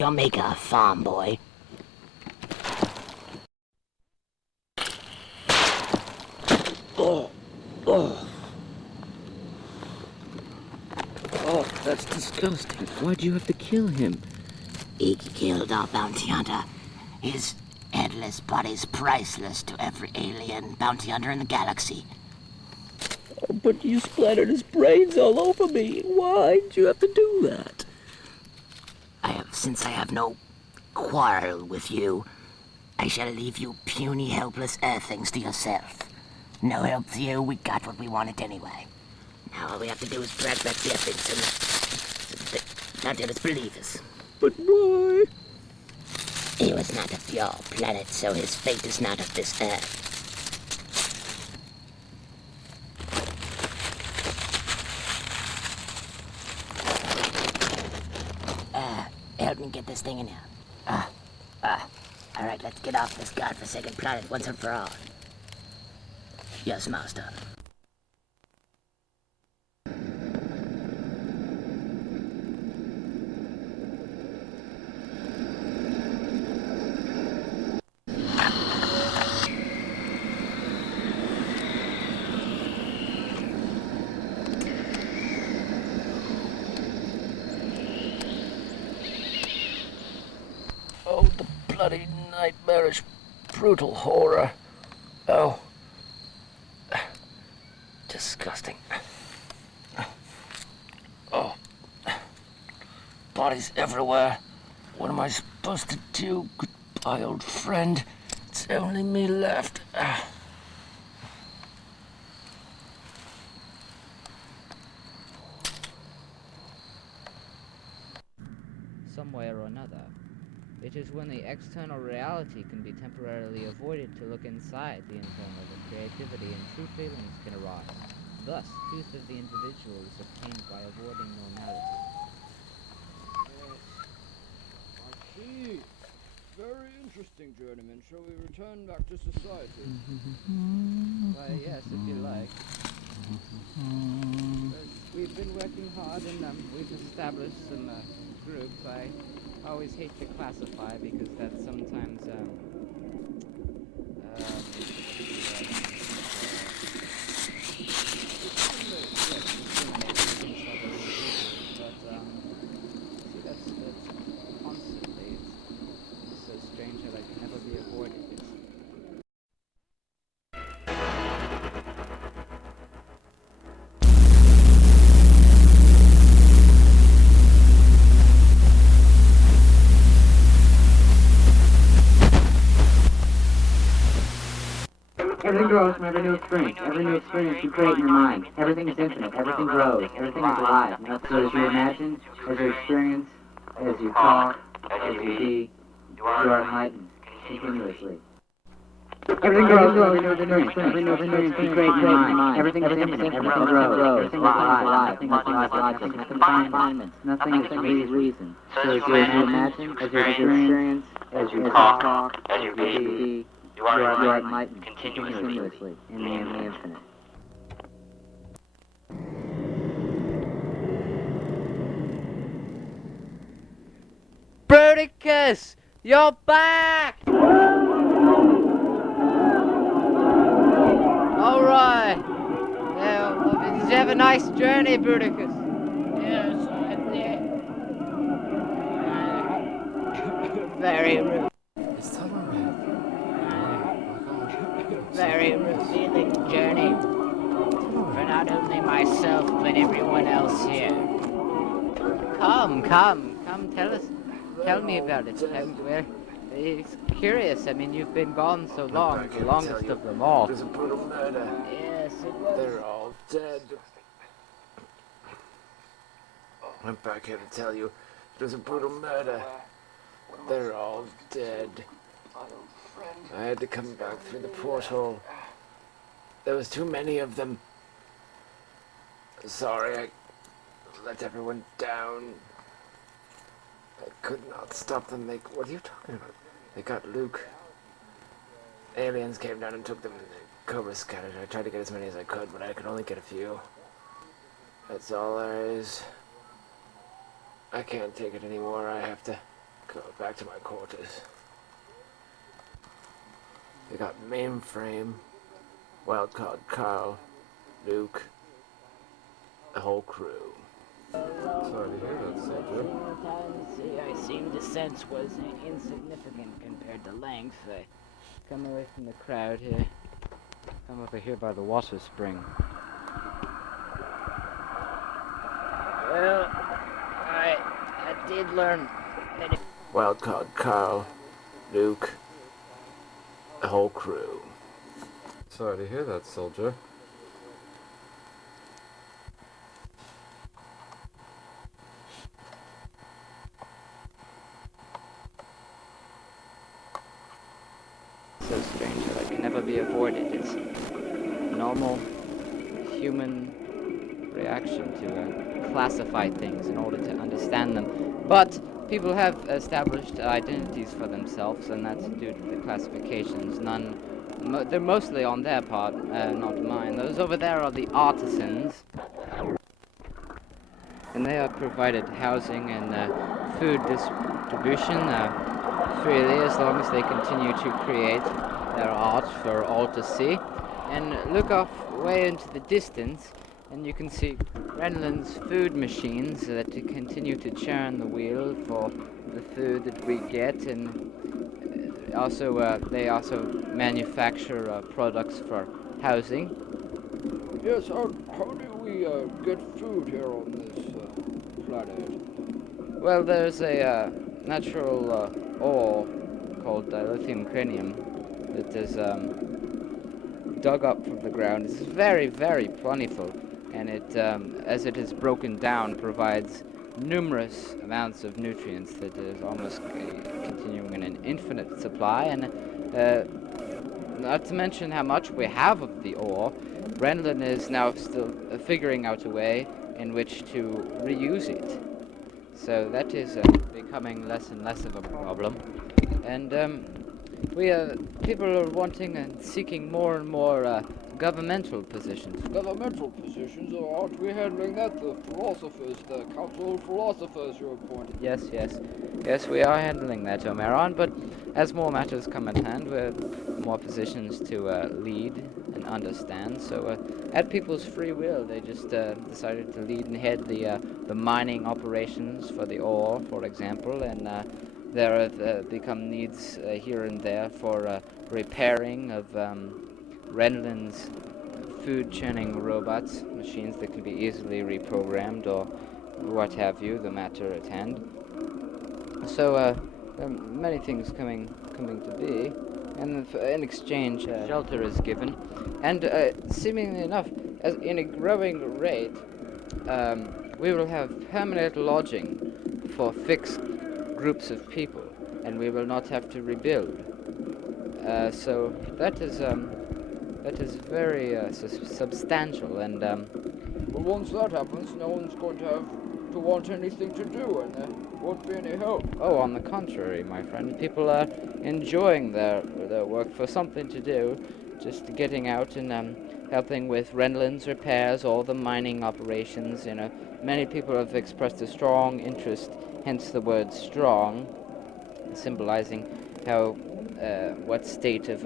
You'll make a farm boy. Oh, oh. Oh, that's disgusting. Why'd you have to kill him? He killed our bounty hunter. His headless body's priceless to every alien bounty hunter in the galaxy. Oh, but you splattered his brains all over me. Why'd you have to do that? Since I have no quarrel with you, I shall leave you puny, helpless earthlings to yourself. No help to you, we got what we wanted anyway. Now all we have to do is drag back the evidence and not let us believe us. But why? He was not of your planet, so his fate is not of this earth. Help me get this thing in here. Alright, let's get off this godforsaken planet once and for all. Yes, master. Oh, the bloody nightmarish, brutal horror. Oh. Disgusting. Oh. Bodies everywhere. What am I supposed to do? Goodbye, old friend. It's only me left. Some way or another. It is when the external reality can be temporarily avoided to look inside the internal that creativity and true feelings can arise. Thus, truth of the individual is obtained by avoiding normality. Yes, I see. Very interesting, Journeyman. Shall we return back to society? Why, yes, if you like. We've been working hard and we've established some groups. I always hate to classify because that's sometimes see, that's constantly, it's so strange how that can never be avoided. Everything grows from every new experience. Every new experience you create in your mind. Everything is infinite. Everything grows. Everything is alive. So as you imagine, as you experience, as you talk, as you be, you are enlightened continuously. Everything grows from every new experience. Every new experience you create in your mind. Everything is infinite. Everything grows. Everything is alive. Nothing is logic. Nothing is confinement. Nothing is reason. So as you imagine, as you experience, as you talk, as you be, you are enlightened continuously in the infinite. Bruticus! You're back! Alright. Yeah, did you have a nice journey, Bruticus? Yes, I did. Very rude. It's totally Very revealing journey for not only myself but everyone else here. Come, tell me about it. It's curious, I mean, you've been gone so long, the longest of them all. It was a brutal murder. Yes, it was. They're all dead. I'm back here to tell you it was a brutal murder. They're all dead. I had to come back through the porthole. There was too many of them. Sorry, I let everyone down. I could not stop them. What are you talking about? They got Luke. Aliens came down and took them, and the Cobra scattered. I tried to get as many as I could, but I could only get a few. That's all there is. I can't take it anymore. I have to go back to my quarters. They got Mainframe, Wildcard Carl, Luke, the whole crew. Sorry to hear that, soldier. I seem to sense was insignificant compared to length. I come away from the crowd here. Come over here by the water spring. Well, I did learn that Wildcard Carl, Luke, the whole crew. Sorry to hear that, soldier. so strange that it can never be avoided. It's normal human reaction to classify things in order to understand them. But people have established identities for themselves, and that's due to the classifications. They're mostly on their part, not mine. Those over there are the artisans, and they are provided housing and food distribution freely as long as they continue to create their art for all to see. And look off way into the distance, and you can see Renland's food machines that continue to churn the wheel for the food that we get, and they also manufacture products for housing. Yes, how do we get food here on this planet? Well, there's a natural ore called dilithium cranium that is dug up from the ground. It's very, very plentiful, and it, as it is broken down, provides numerous amounts of nutrients that is almost continuing in an infinite supply. And not to mention how much we have of the ore, Renland is now still figuring out a way in which to reuse it. So that is becoming less and less of a problem. And people are wanting and seeking more and more governmental positions. Governmental positions, or aren't we handling that? The philosophers, the council of philosophers you're appointed. Yes, we are handling that, Omeron, but as more matters come at hand, we're more positions to lead and understand. So at people's free will, they just decided to lead and head the mining operations for the ore, for example, and there have become needs here and there for repairing of Renland's food churning robots, machines that can be easily reprogrammed or what have you, the matter at hand. So there are many things coming to be, and in exchange shelter is given, and seemingly enough, as in a growing rate, we will have permanent lodging for fixed groups of people, and we will not have to rebuild. So that is very substantial, and Well, once that happens, no one's going to have to want anything to do, and there won't be any help. oh, on the contrary, my friend, people are enjoying their work for something to do, just getting out and helping with Renland's repairs, all the mining operations. You know, many people have expressed a strong interest, hence the word strong, symbolizing how what state of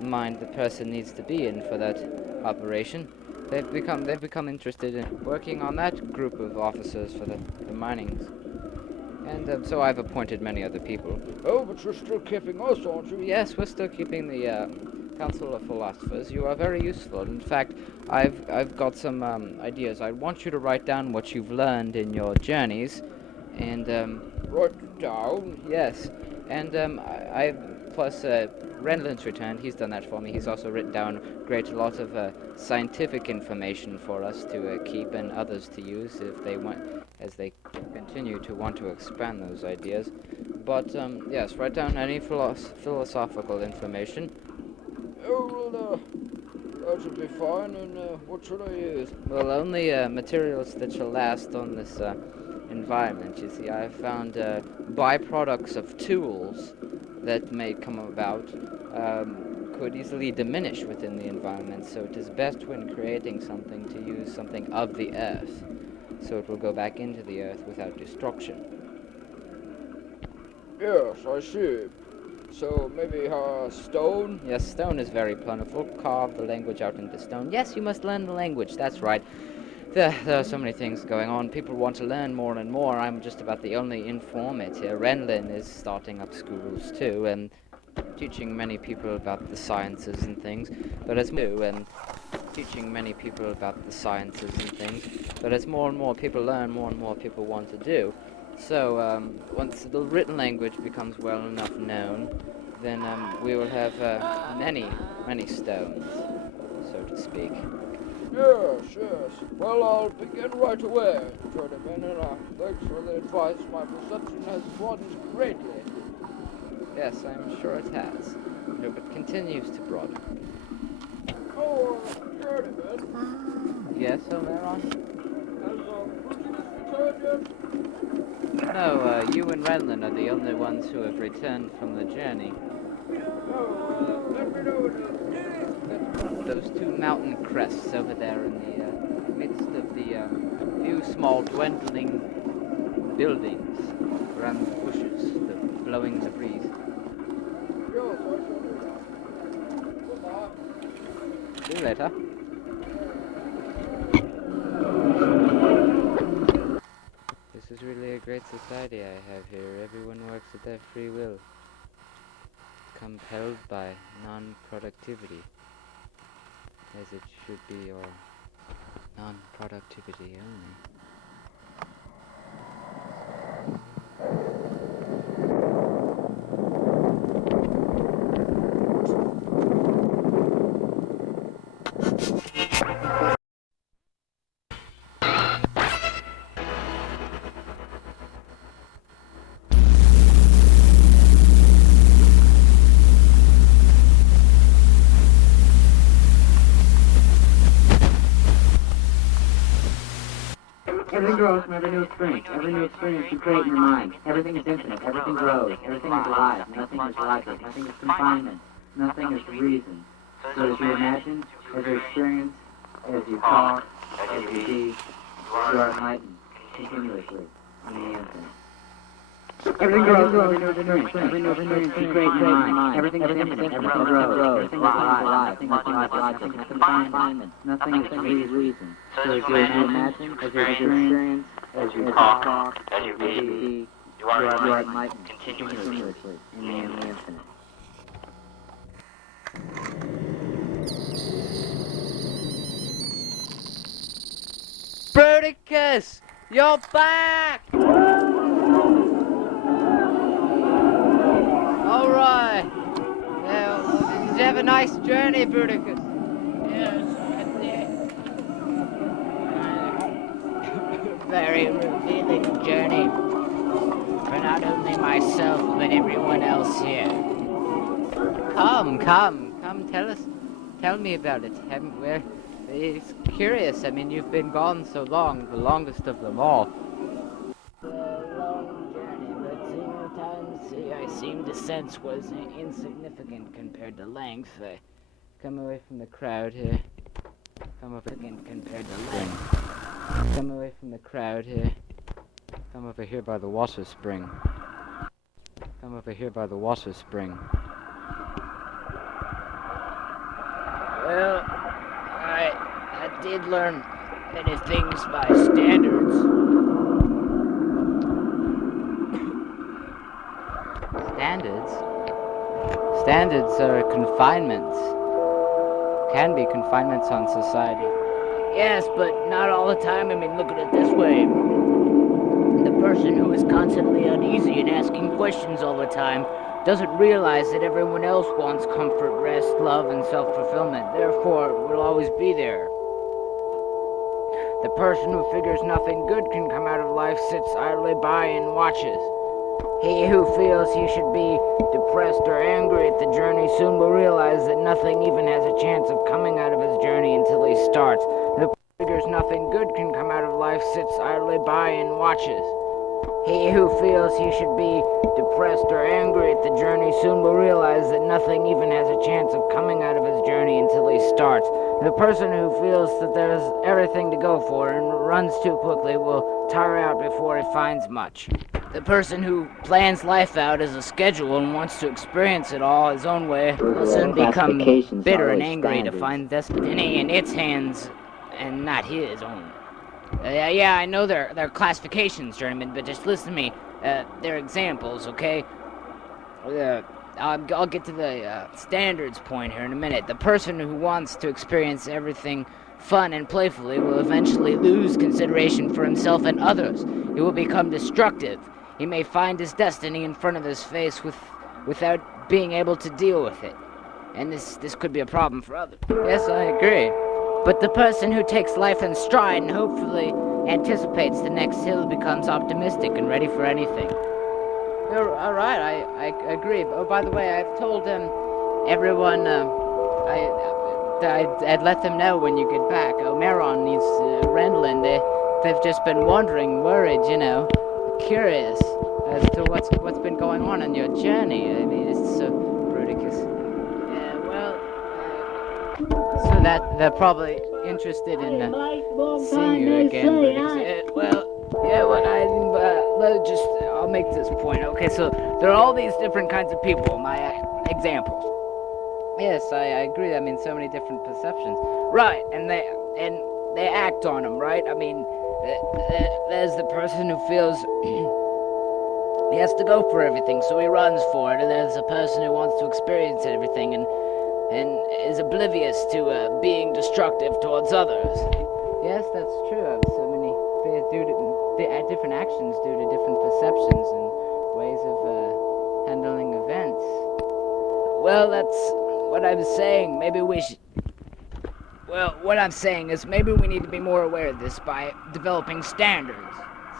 mind the person needs to be in for that operation. They've become interested in working on that group of officers for the minings. And so I've appointed many other people. Oh, but you're still keeping us, aren't you? Yes, we're still keeping the Council of Philosophers. You are very useful. In fact, I've got some ideas. I want you to write down what you've learned in your journeys, and Write down? yes, and plus Renland's returned. He's done that for me. He's also written down a lot of scientific information for us to keep and others to use if they want, as they continue to want to expand those ideas. But yes, write down any philosophical information. Oh, well, that should be fine, and what should I use? Well, only materials that shall last on this environment. You see, I found byproducts of tools that may come about could easily diminish within the environment, so it is best when creating something to use something of the earth, so it will go back into the earth without destruction. Yes, I see. So maybe stone? Yes, stone is very plentiful. Carve the language out into stone. Yes, you must learn the language. That's right. There are so many things going on. People want to learn more and more. I'm just about the only informant here. Renlin is starting up schools too, and teaching many people about the sciences and things. But as more and more people learn, more and more people want to do. So once the written language becomes well enough known, then we will have many stones, so to speak. Yes. Well, I'll begin right away, Journeyman, and thanks for the advice. My perception has broadened greatly. Yes, I'm sure it has. But continues to broaden. Oh, Journeyman, Yes, Omeron? has Brutus returned yet? No, you and Renlin are the only ones who have returned from the journey. No, let me know Those two mountain crests over there in the midst of the few small dwindling buildings around the bushes, blowing in the breeze. Yes, I shall do that. Goodbye. See you later. This is really a great society I have here. Everyone works at their free will, compelled by non-productivity, as it should be, or non-productivity only. Everything grows from every new experience. Every new experience you create in your mind. Everything is infinite. Everything grows. Everything is alive. Nothing is like it. Nothing is confinement. Nothing is reason. So as you imagine, as you experience, as you talk, as you be, you are enlightened continuously in the infinite. Everything grows from every new experience. Every new experience you create in your mind. Everything is infinite. Everything grows. Everything is alive. Nothing is like it. Nothing is confinement. Nothing is reason. So as you imagine, as you experience, as you talk, as you be, you are enlightened continuously in the infinite. Bruticus! You're back! Alright. Well, did you have a nice journey, Bruticus? Yes, I did. Very revealing journey for not only myself, but everyone else here. Come, tell me about it. It's curious. I mean, you've been gone so long, the longest of them all. A long journey, but sometimes I seem to sense was insignificant compared to length. Come away from the crowd here. Come over compared to length. Come away from the crowd here. Come over here by the water spring. Come over here by the water spring. Well, I did learn many things by standards. Standards? Standards are confinements. Can be confinements on society. Yes, but not all the time. I mean, look at it this way. The person who is constantly uneasy and asking questions all the time doesn't realize that everyone else wants comfort, rest, love, and self-fulfillment. Therefore, will always be there. The person who figures nothing good can come out of life sits idly by and watches. He who feels he should be depressed or angry at the journey soon will realize that nothing even has a chance of coming out of his journey until he starts. The person who figures nothing good can come out of life sits idly by and watches. He who feels he should be depressed or angry at the journey soon will realize that nothing even has a chance of coming out of his journey until he starts. The person who feels that there's everything to go for and runs too quickly will tire out before he finds much. the person who plans life out as a schedule and wants to experience it all his own way will soon become bitter and angry to find destiny in its hands and not his own. Yeah, I know they're classifications, Journeyman, but just listen to me. They're examples, okay? I'll get to the standards point here in a minute. The person who wants to experience everything fun and playfully will eventually lose consideration for himself and others. He will become destructive. He may find his destiny in front of his face without being able to deal with it. And this could be a problem for others. Yes, I agree. But the person who takes life in stride and hopefully anticipates the next hill becomes optimistic and ready for anything. All right, I agree. Oh, by the way, I've told everyone I'd let them know when you get back. Omeron needs Rendlin. They've just been wondering, worried, curious as to what's been going on your journey. I mean, it's so ridiculous. So that they're probably interested in seeing you again, Bruticus. I'll make this point. Okay, so there are all these different kinds of people, my examples. Yes, I agree. I mean, so many different perceptions. Right, and they act on them, right? I mean, there's the person who feels he has to go for everything, so he runs for it, and there's the person who wants to experience everything and is oblivious to being destructive towards others. Yes, that's true. So many different actions due to different perceptions and ways of handling events. Well, that's what I'm saying. Maybe we should... Well, what I'm saying is maybe we need to be more aware of this by developing standards.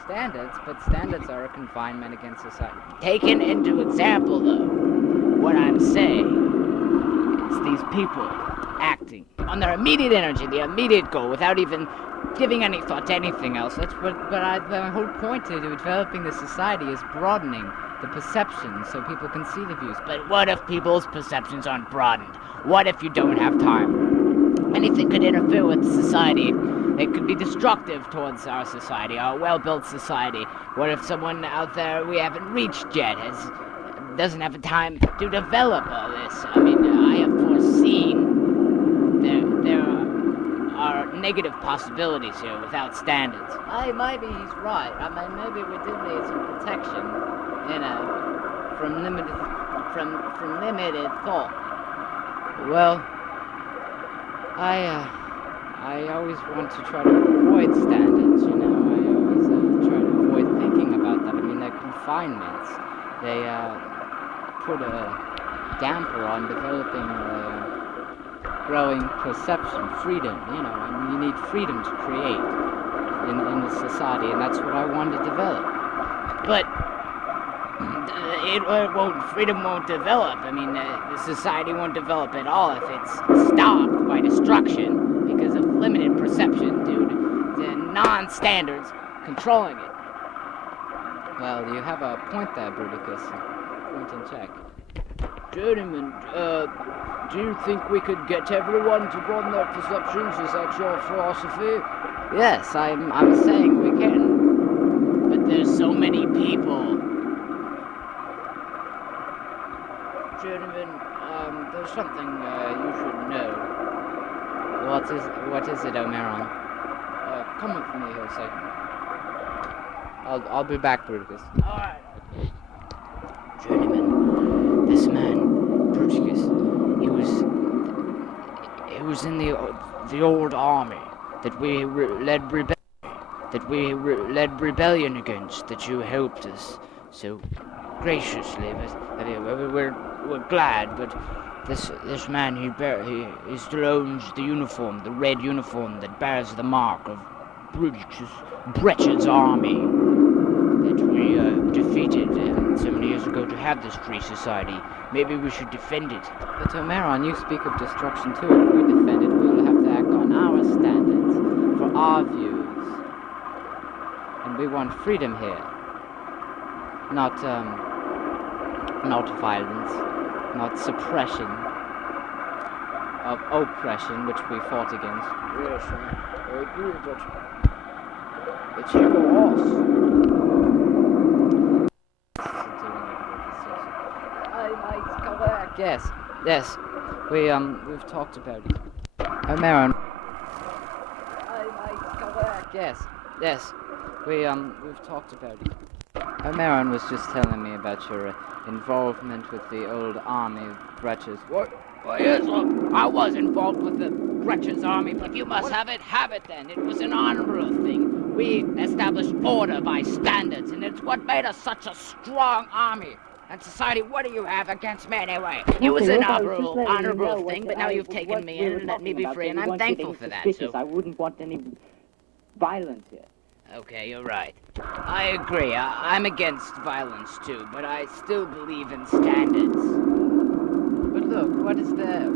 Standards? But standards are a confinement against society. Taken into example, though, what I'm saying is these people acting on their immediate energy, the immediate goal, without even giving any thought to anything else. That's the whole point to developing the society is broadening the perceptions so people can see the views. But what if people's perceptions aren't broadened? What if you don't have time? Anything could interfere with society. It could be destructive towards our society, our well-built society. What if someone out there we haven't reached yet doesn't have the time to develop all this? I mean, I have foreseen there are negative possibilities here without standards. Maybe he's right. I mean, maybe we do need some protection, from limited thought. Well, I always want to try to avoid standards, I always try to avoid thinking about that. I mean, they're confinements. They put a damper on developing growing perception, freedom, and you need freedom to create in the society, and that's what I want to develop. But freedom won't develop. I mean, the society won't develop at all if it's stopped by destruction because of limited perception due to the non-standards controlling it. Well, you have a point there, Bruticus. Point in check. Journeyman, do you think we could get everyone to broaden their perceptions? Is that your philosophy? Yes, I'm saying we can. But there's so many people. Journeyman, there's something you should know. What is it, Omeron? Come with me here a second. I'll be back, Bruticus. Alright. Journeyman, this man, Bruticus, he was in the old army that we led rebellion against, that you helped us so graciously. But we're glad, but this man, he still owns the uniform, the red uniform that bears the mark of Breccia's army that we defeated so many years ago to have this free society. Maybe we should defend it. But Omeron, you speak of destruction too. If we defend it, we will have to act on our standards, for our views. And we want freedom here. Not violence, not suppression of oppression, which we fought against. Yes, I agree, but it's him or us. Yes, yes. We've talked about it. Maron. Yes, yes. We've talked about it. Maron was just telling me about your involvement with the old army Gretches. What? Well, yes, I was involved with the Gretchen's army, but you must have it then. It was an honorable thing. We established order by standards, and it's what made us such a strong army. And society, what do you have against me anyway? It was an honorable thing, but now you've taken me in and let me be free, and I'm thankful for that, so... I wouldn't want any violence here. Okay, you're right. I agree. I'm against violence too, but I still believe in standards. But look,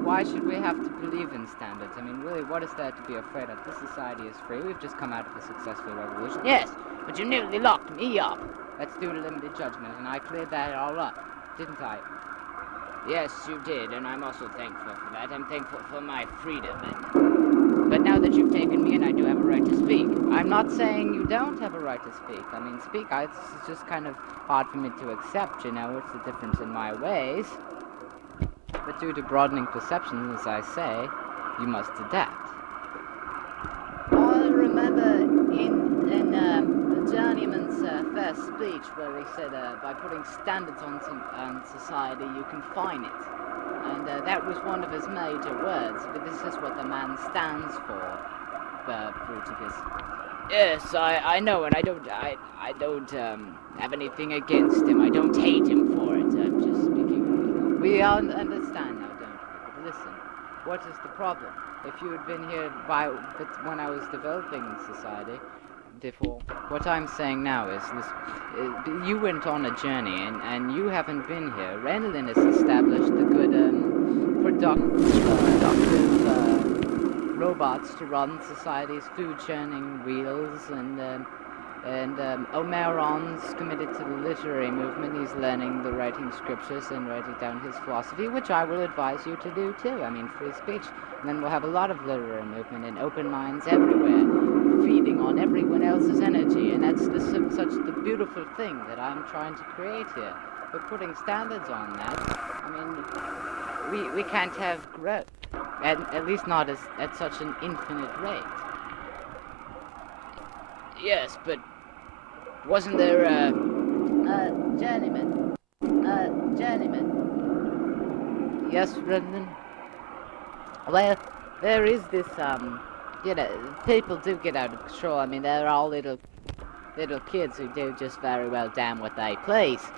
why should we have to believe in standards? I mean, really, what is there to be afraid of? This society is free. We've just come out of a successful revolution. Yes, but you nearly locked me up. That's due to limited judgment, and I cleared that all up, didn't I? Yes, you did, and I'm also thankful for that. I'm thankful for my freedom, But now that you've taken me in, I do have a right to speak. I'm not saying you don't have a right to speak. I mean, it's just kind of hard for me to accept, you know, it's the difference in my ways. But due to broadening perceptions, as I say, you must adapt. I remember in the journeyman's first speech where he said, by putting standards on society, you can fine it. And that was one of his major words, but this is what the man stands for, Bruticus. Yes, I know, and I don't have anything against him. I don't hate him for it. I'm just speaking. We understand now, don't we? But listen, what is the problem? If you had been here when I was developing society, what I'm saying now is this: you went on a journey, and you haven't been here. Renelin has established the good, productive robots to run society's food churning wheels, and Omeron's committed to the literary movement. He's learning the writing scriptures and writing down his philosophy, which I will advise you to do too. I mean, free speech. And then we'll have a lot of literary movement and open minds everywhere, feeding on everyone else's energy, and that's such the beautiful thing that I'm trying to create here. But putting standards on that, I mean, we can't have growth, at least not at such an infinite rate. Yes, but wasn't there Journeyman? Yes, Brendan? Well, there is this, you know, people do get out of control. I mean, they're all little kids who do just very well damn what they please.